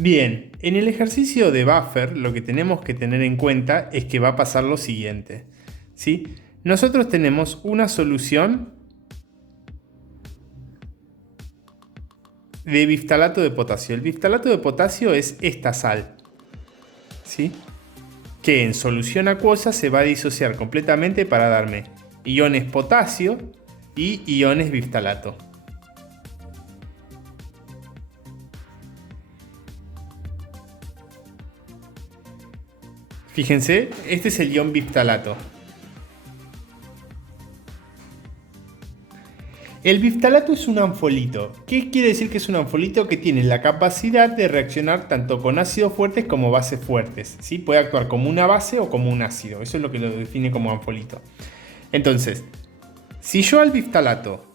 Bien, en el ejercicio de buffer lo que tenemos que tener en cuenta es que va a pasar lo siguiente, ¿sí? Nosotros tenemos una solución de biftalato de potasio. El biftalato de potasio es esta sal, ¿sí? Que en solución acuosa se va a disociar completamente para darme iones potasio y iones biftalato. Fíjense, este es el ion biftalato. El biftalato es un anfolito. ¿Qué quiere decir que es un anfolito? Que tiene la capacidad de reaccionar tanto con ácidos fuertes como bases fuertes, ¿sí? Puede actuar como una base o como un ácido. Eso es lo que lo define como anfolito. Entonces, si yo al biftalato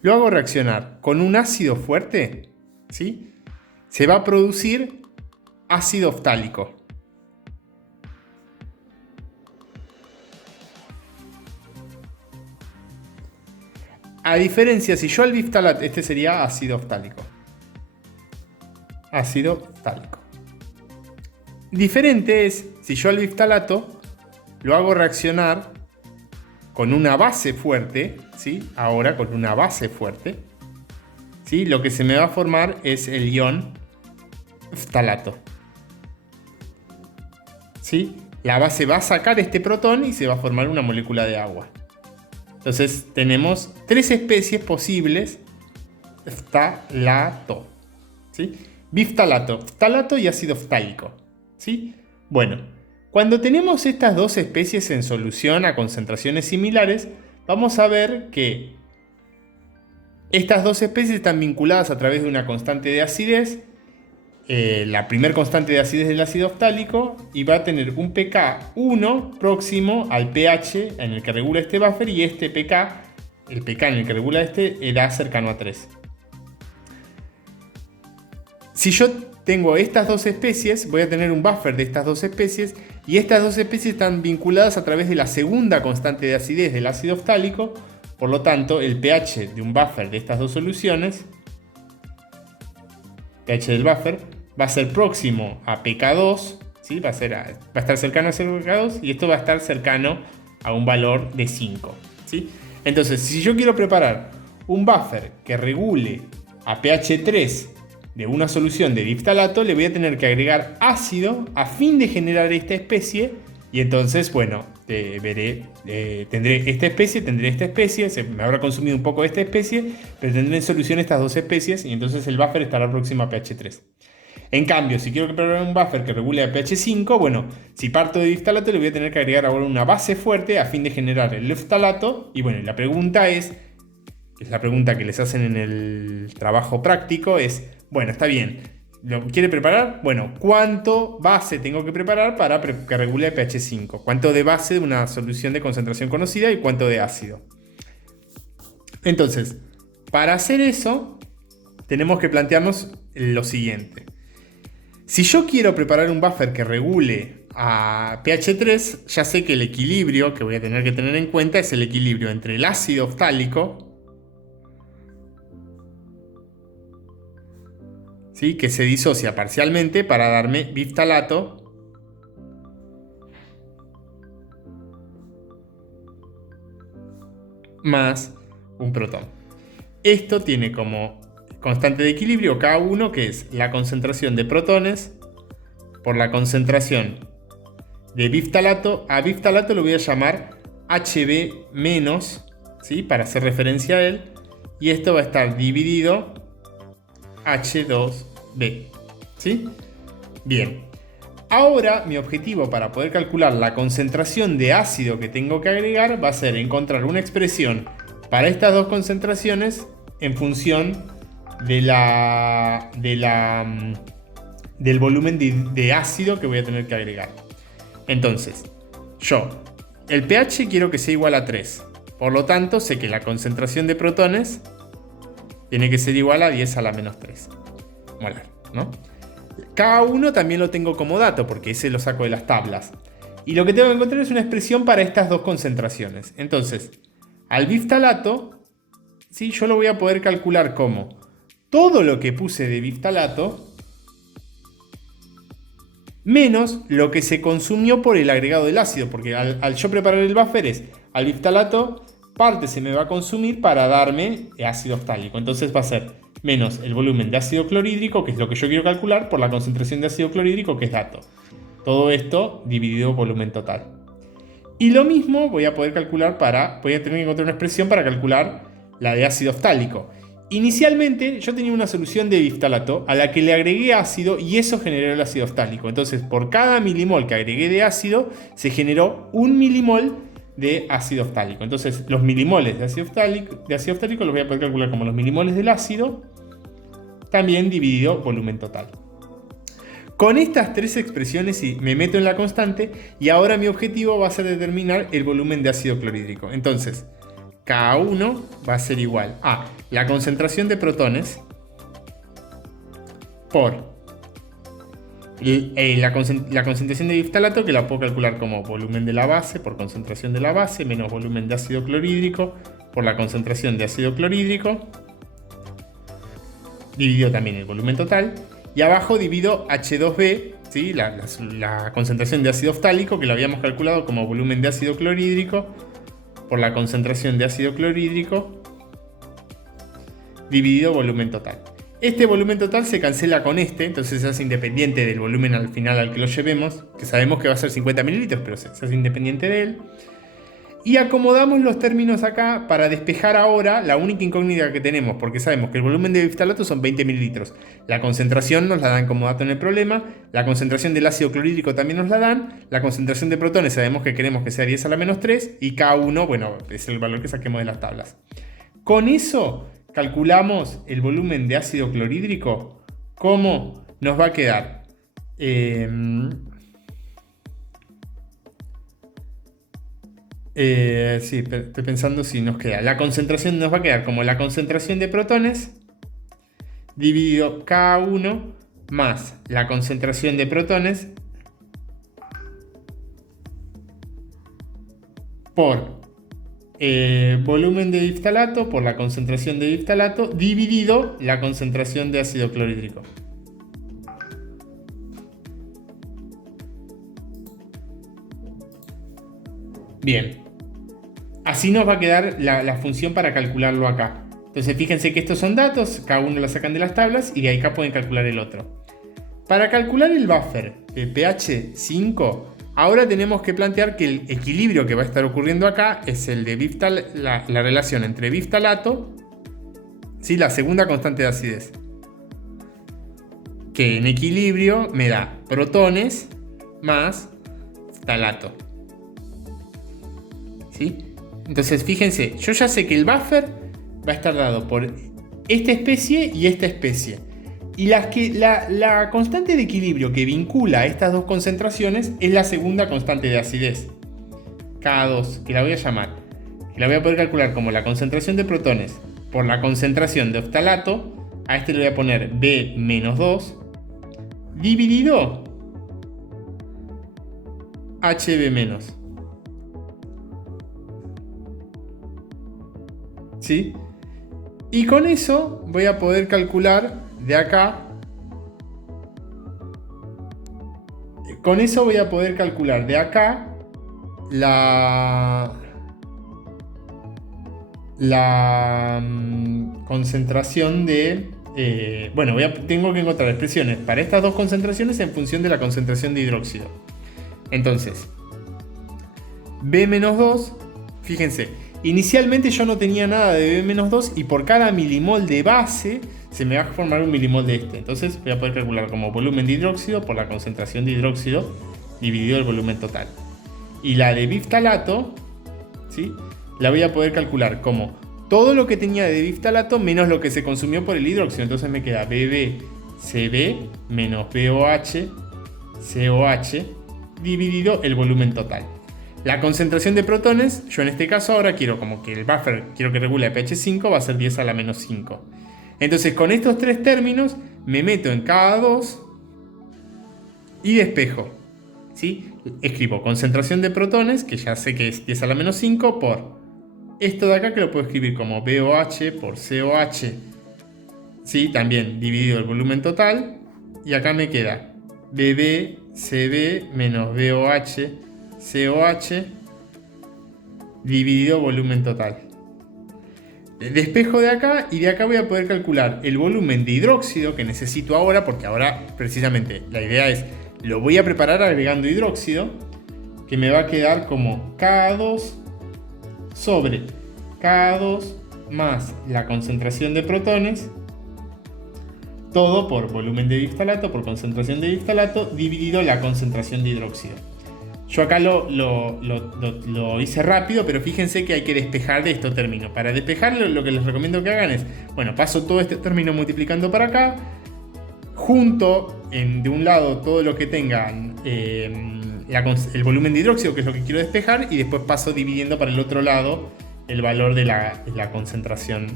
lo hago reaccionar con un ácido fuerte, ¿sí? Se va a producir ácido ftálico. A diferencia, si yo al biftalato, este sería ácido ftálico. Ácido ftálico. Diferente es si yo al biftalato lo hago reaccionar con una base fuerte, ¿sí? Ahora con una base fuerte, ¿sí? Lo que se me va a formar es el ion ftalato, ¿sí? La base va a sacar este protón y se va a formar una molécula de agua. Entonces tenemos tres especies posibles de ftalato, ¿sí? Biftalato, ftalato y ácido ftálico, ¿sí? Bueno, cuando tenemos estas dos especies en solución a concentraciones similares, vamos a ver que estas dos especies están vinculadas a través de una constante de acidez, la primer constante de acidez del ácido ftálico, y va a tener un pK 1 próximo al pH en el que regula este buffer, y este pK, el pK en el que regula este, era cercano a 3. Si yo tengo estas dos especies, voy a tener un buffer de estas dos especies, y estas dos especies están vinculadas a través de la segunda constante de acidez del ácido ftálico. Por lo tanto, el pH de un buffer de estas dos soluciones, pH del buffer, va a ser próximo a pK2, ¿sí? va a estar cercano a pK2, y esto va a estar cercano a un valor de 5, ¿sí? Entonces, si yo quiero preparar un buffer que regule a pH 3 de una solución de biftalato, le voy a tener que agregar ácido a fin de generar esta especie, y entonces, bueno, tendré esta especie, se me habrá consumido un poco de esta especie, pero tendré en solución estas dos especies, y entonces el buffer estará próximo a pH 3. En cambio, si quiero preparar un buffer que regule a pH 5, bueno, si parto de biftalato le voy a tener que agregar ahora una base fuerte a fin de generar el ftalato. Y bueno, la pregunta es la pregunta que les hacen en el trabajo práctico, es, bueno, está bien, ¿lo quiere preparar? Bueno, ¿cuánto base tengo que preparar para que regule pH 5? ¿Cuánto de base de una solución de concentración conocida y cuánto de ácido? Entonces, para hacer eso, tenemos que plantearnos lo siguiente. Si yo quiero preparar un buffer que regule a pH 3, ya sé que el equilibrio que voy a tener que tener en cuenta es el equilibrio entre el ácido ftálico, ¿sí? Que se disocia parcialmente para darme biftalato, más un protón. Esto tiene como constante de equilibrio K1, que es la concentración de protones por la concentración de biftalato. A biftalato lo voy a llamar Hb-, ¿sí? Para hacer referencia a él, y esto va a estar dividido H2B, ¿sí? Bien. Ahora mi objetivo para poder calcular la concentración de ácido que tengo que agregar va a ser encontrar una expresión para estas dos concentraciones en función del volumen de ácido que voy a tener que agregar. Entonces, el pH quiero que sea igual a 3. Por lo tanto, sé que la concentración de protones tiene que ser igual a 10 a la menos 3 molar, ¿no? K1 también lo tengo como dato porque ese lo saco de las tablas. Y lo que tengo que encontrar es una expresión para estas dos concentraciones. Entonces, Al biftalato, ¿sí? Yo lo voy a poder calcular como todo lo que puse de biftalato menos lo que se consumió por el agregado del ácido, porque al yo preparar el buffer al biftalato, parte se me va a consumir para darme ácido ftálico. Entonces va a ser menos el volumen de ácido clorhídrico, que es lo que yo quiero calcular, por la concentración de ácido clorhídrico, que es dato. Todo esto dividido volumen total. Y lo mismo voy a poder calcular voy a tener que encontrar una expresión para calcular la de ácido ftálico. Inicialmente yo tenía una solución de biftalato a la que le agregué ácido y eso generó el ácido ftálico. Entonces por cada milimol que agregué de ácido se generó 1 milimol de ácido ftálico. Entonces los milimoles de ácido ftálico los voy a poder calcular como los milimoles del ácido, también dividido volumen total. Con estas tres expresiones me meto en la constante y ahora mi objetivo va a ser determinar el volumen de ácido clorhídrico. Entonces K1 va a ser igual a la concentración de protones por la concentración de biftalato, que la puedo calcular como volumen de la base por concentración de la base, menos volumen de ácido clorhídrico por la concentración de ácido clorhídrico, dividido también el volumen total, y abajo divido H2B, ¿sí? la concentración de ácido ftálico, que lo habíamos calculado como volumen de ácido clorhídrico, por la concentración de ácido clorhídrico dividido volumen total. Este volumen total se cancela con este, entonces se hace independiente del volumen al final al que lo llevemos, que sabemos que va a ser 50 mililitros, pero se hace independiente de él. Y acomodamos los términos acá para despejar ahora la única incógnita que tenemos, porque sabemos que el volumen de biftalato son 20 mililitros. La concentración nos la dan como dato en el problema, la concentración del ácido clorhídrico también nos la dan, la concentración de protones sabemos que queremos que sea 10 a la menos 3 y K1, bueno, es el valor que saquemos de las tablas. Con eso calculamos el volumen de ácido clorhídrico. ¿Cómo nos va a quedar? Sí, estoy pensando si nos queda. La concentración nos va a quedar como la concentración de protones dividido K1 más la concentración de protones por volumen de biftalato por la concentración de biftalato dividido la concentración de ácido clorhídrico. Bien. Así nos va a quedar la función para calcularlo acá. Entonces fíjense que estos son datos, cada uno lo sacan de las tablas y de acá pueden calcular el otro. Para calcular el buffer de pH 5, ahora tenemos que plantear que el equilibrio que va a estar ocurriendo acá es el de la relación entre biftalato, ¿sí? La segunda constante de acidez, que en equilibrio me da protones más ftalato, ¿sí? Entonces fíjense, yo ya sé que el buffer va a estar dado por esta especie y esta especie. Y la constante de equilibrio que vincula a estas dos concentraciones es la segunda constante de acidez, K2, que la voy a llamar, que la voy a poder calcular como la concentración de protones por la concentración de oftalato. A este le voy a poner B-2 dividido HB-. ¿Sí? Y con eso voy a poder calcular de acá. Con eso voy a poder calcular de acá la concentración de... bueno, tengo que encontrar expresiones para estas dos concentraciones en función de la concentración de hidróxido. Entonces, B-2, fíjense, inicialmente yo no tenía nada de B-2 y por cada milimol de base se me va a formar un milimol de este. Entonces voy a poder calcular como volumen de hidróxido por la concentración de hidróxido dividido el volumen total. Y la de biftalato, ¿sí? La voy a poder calcular como todo lo que tenía de biftalato menos lo que se consumió por el hidróxido. Entonces me queda BB-CB menos BOH-COH dividido el volumen total. La concentración de protones, yo en este caso ahora quiero como que el buffer, quiero que regule a pH 5, va a ser 10 a la menos 5. Entonces con estos tres términos me meto en cada dos y despejo, ¿sí? Escribo concentración de protones, que ya sé que es 10 a la menos 5, por esto de acá que lo puedo escribir como BOH por COH, ¿sí? También dividido el volumen total. Y acá me queda BB/CB menos BOH/COH dividido volumen total. Despejo de acá y de acá voy a poder calcular el volumen de hidróxido que necesito ahora, porque ahora precisamente la idea es, lo voy a preparar agregando hidróxido, que me va a quedar como Ka2 sobre Ka2 más la concentración de protones, todo por volumen de diftalato, por concentración de diftalato, dividido la concentración de hidróxido. Yo acá lo hice rápido, pero fíjense que hay que despejar de estos términos. Para despejarlo, lo que les recomiendo que hagan es, bueno, paso todo este término multiplicando para acá, junto de un lado todo lo que tengan el volumen de hidróxido, que es lo que quiero despejar, y después paso dividiendo para el otro lado el valor de la concentración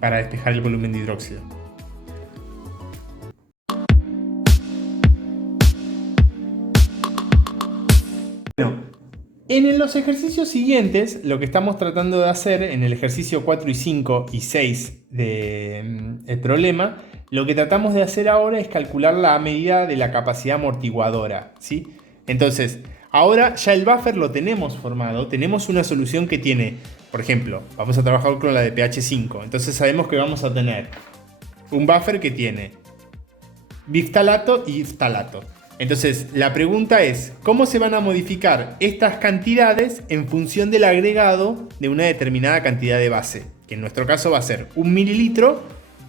para despejar el volumen de hidróxido. Bueno, en los ejercicios siguientes, lo que estamos tratando de hacer en el ejercicio 4 y 5 y 6 del problema, lo que tratamos de hacer ahora es calcular la medida de la capacidad amortiguadora, ¿sí? Entonces, ahora ya el buffer lo tenemos formado, tenemos una solución que tiene, por ejemplo, vamos a trabajar con la de pH 5, entonces sabemos que vamos a tener un buffer que tiene biftalato y iftalato. Entonces, la pregunta es, ¿cómo se van a modificar estas cantidades en función del agregado de una determinada cantidad de base? Que en nuestro caso va a ser 1 mililitro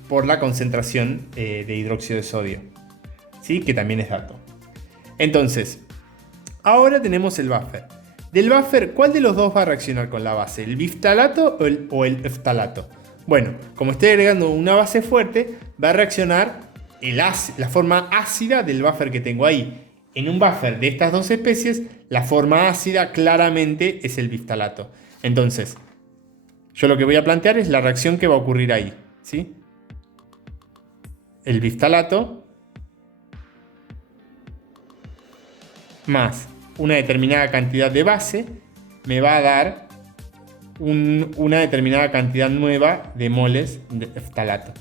por la concentración de hidróxido de sodio, ¿sí? Que también es dato. Entonces, ahora tenemos el buffer. Del buffer, ¿cuál de los dos va a reaccionar con la base? ¿El biftalato o el iftalato? Bueno, como estoy agregando una base fuerte, va a reaccionar la forma ácida del buffer que tengo ahí. En un buffer de estas dos especies, la forma ácida claramente es el biftalato. Entonces, yo lo que voy a plantear es la reacción que va a ocurrir ahí, ¿sí? El biftalato más una determinada cantidad de base me va a dar una determinada cantidad nueva de moles de iftalato.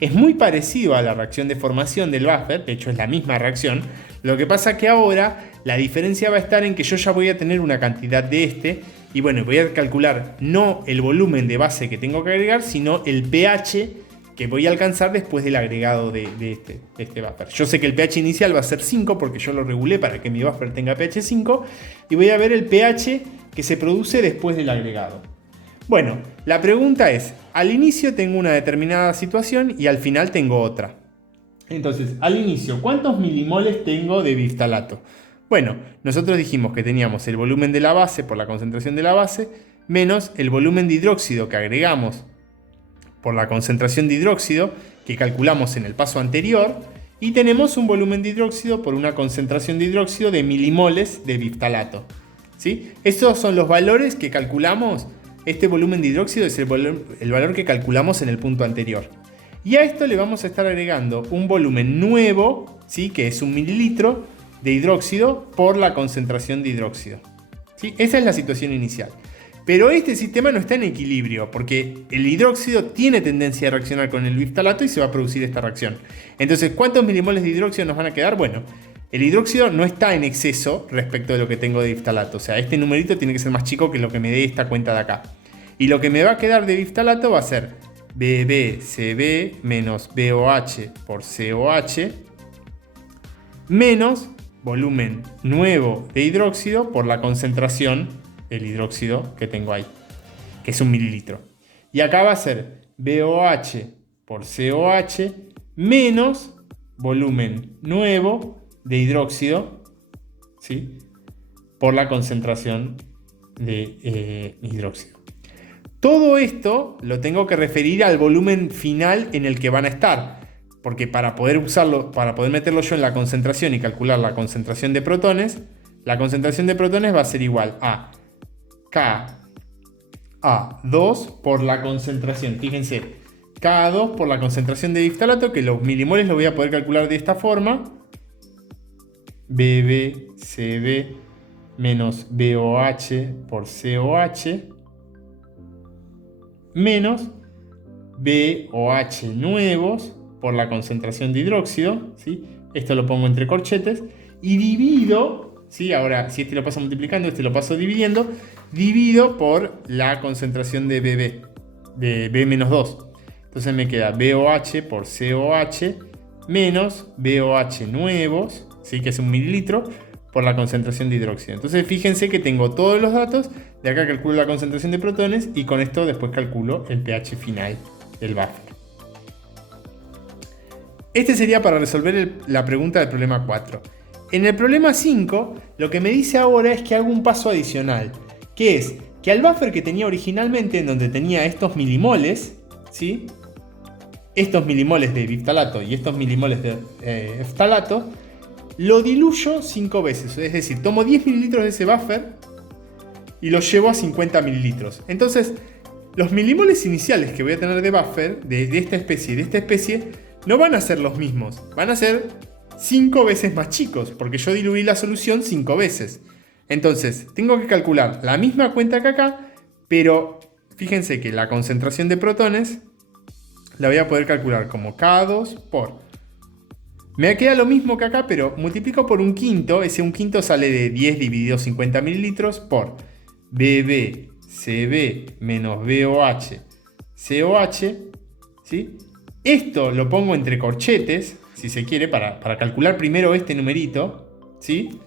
Es muy parecido a la reacción de formación del buffer, de hecho es la misma reacción. Lo que pasa que ahora la diferencia va a estar en que yo ya voy a tener una cantidad de y bueno, voy a calcular no el volumen de base que tengo que agregar, sino el pH que voy a alcanzar después del agregado de este buffer. Yo sé que el pH inicial va a ser 5 porque yo lo regulé para que mi buffer tenga pH 5 y voy a ver el pH que se produce después del agregado. Bueno, la pregunta es, al inicio tengo una determinada situación y al final tengo otra. Entonces, al inicio, ¿cuántos milimoles tengo de biftalato? Bueno, nosotros dijimos que teníamos el volumen de la base por la concentración de la base, menos el volumen de hidróxido que agregamos por la concentración de hidróxido que calculamos en el paso anterior, y tenemos un volumen de hidróxido por una concentración de hidróxido de milimoles de biftalato, ¿sí? Estos son los valores que calculamos. Este volumen de hidróxido es el valor que calculamos en el punto anterior. Y a esto le vamos a estar agregando un volumen nuevo, ¿sí? Que es 1 mililitro de hidróxido por la concentración de hidróxido, ¿sí? Esa es la situación inicial. Pero este sistema no está en equilibrio porque el hidróxido tiene tendencia a reaccionar con el biftalato y se va a producir esta reacción. Entonces, ¿cuántos milimoles de hidróxido nos van a quedar? Bueno, el hidróxido no está en exceso respecto de lo que tengo de biftalato. O sea, este numerito tiene que ser más chico que lo que me dé esta cuenta de acá. Y lo que me va a quedar de biftalato va a ser BB/CB menos BOH por COH menos volumen nuevo de hidróxido por la concentración del hidróxido que tengo ahí, que es 1 mililitro. Y acá va a ser BOH por COH menos volumen nuevo de hidróxido, ¿sí? Por la concentración de hidróxido. Todo esto lo tengo que referir al volumen final en el que van a estar, porque para poder usarlo, para poder meterlo yo en la concentración y calcular la concentración de protones, la concentración de protones va a ser igual a Ka2 por la concentración, fíjense, Ka2 por la concentración de diftalato, que los milimoles lo voy a poder calcular de esta forma, BB/CB menos BOH por COH menos BOH nuevos por la concentración de hidróxido, ¿sí? Esto lo pongo entre corchetes y divido, ¿sí? Ahora, si este lo paso multiplicando, este lo paso dividiendo, divido por la concentración de de B-2. Entonces me queda BOH por COH menos BOH nuevos, ¿sí? Que es 1 mililitro, por la concentración de hidróxido. Entonces fíjense que tengo todos los datos, de acá calculo la concentración de protones y con esto después calculo el pH final del buffer. Este sería para resolver la pregunta del problema 4. En el problema 5, lo que me dice ahora es que hago un paso adicional, que es que al buffer que tenía originalmente, en donde tenía estos milimoles, ¿sí? Estos milimoles de biftalato y estos milimoles de eftalato, lo diluyo 5 veces. Es decir, tomo 10 mililitros de ese buffer y lo llevo a 50 mililitros. Entonces, los milimoles iniciales que voy a tener de buffer, de esta especie y de esta especie, no van a ser los mismos. Van a ser 5 veces más chicos, porque yo diluí la solución 5 veces. Entonces, tengo que calcular la misma cuenta que acá, pero fíjense que la concentración de protones la voy a poder calcular como K2 por... Me queda lo mismo que acá, pero multiplico por 1/5. Ese 1/5 sale de 10 dividido 50 mililitros por BB/CB menos BOH/COH, ¿sí? Esto lo pongo entre corchetes, si se quiere, para calcular primero este numerito, ¿sí?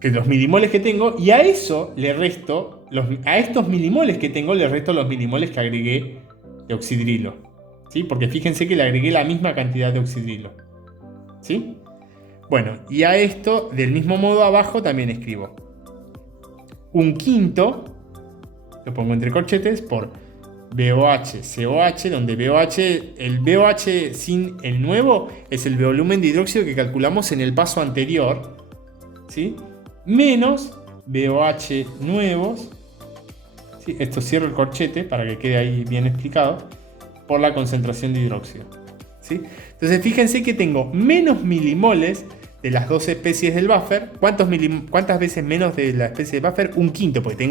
Que los milimoles que tengo, y a eso le resto, a estos milimoles que tengo, le resto los milimoles que agregué de oxidrilo, ¿sí? Porque fíjense que le agregué la misma cantidad de oxidrilo, ¿sí? Bueno, y a esto, del mismo modo abajo, también escribo 1/5, lo pongo entre corchetes, por BOH/COH, donde el BOH sin el nuevo es el volumen de hidróxido que calculamos en el paso anterior, ¿sí? Menos BOH nuevos, ¿sí? Esto cierro el corchete para que quede ahí bien explicado, por la concentración de hidróxido, ¿sí? Entonces fíjense que tengo menos milimoles de las dos especies del buffer. ¿Cuántas veces menos de la especie de buffer? 1/5, porque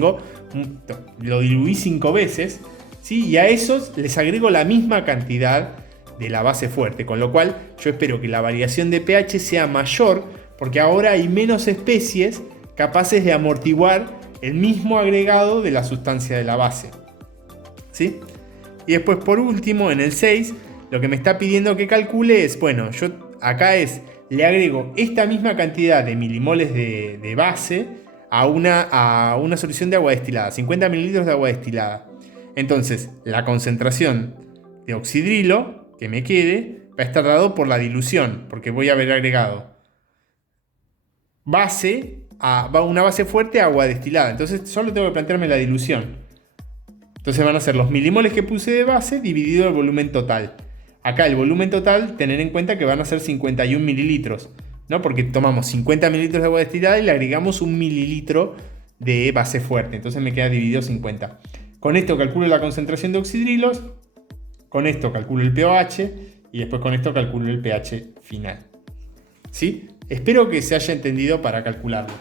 lo diluí 5 veces, ¿sí? Y a esos les agrego la misma cantidad de la base fuerte, con lo cual yo espero que la variación de pH sea mayor, porque ahora hay menos especies capaces de amortiguar el mismo agregado de la sustancia de la base, ¿sí? Y después, por último, en el 6, lo que me está pidiendo que calcule es, bueno, yo acá le agrego esta misma cantidad de milimoles de base a una solución de agua destilada, 50 mililitros de agua destilada. Entonces, la concentración de oxidrilo que me quede va a estar dado por la dilución, porque voy a haber agregado una base fuerte a agua destilada. Entonces, solo tengo que plantearme la dilución. Entonces van a ser los milimoles que puse de base dividido el volumen total. Acá el volumen total, tener en cuenta que van a ser 51 mililitros, ¿no? Porque tomamos 50 mililitros de agua destilada y le agregamos 1 mililitro de base fuerte. Entonces me queda dividido 50. Con esto calculo la concentración de oxidrilos, con esto calculo el pH y después con esto calculo el pH final, ¿sí? Espero que se haya entendido para calcularlo.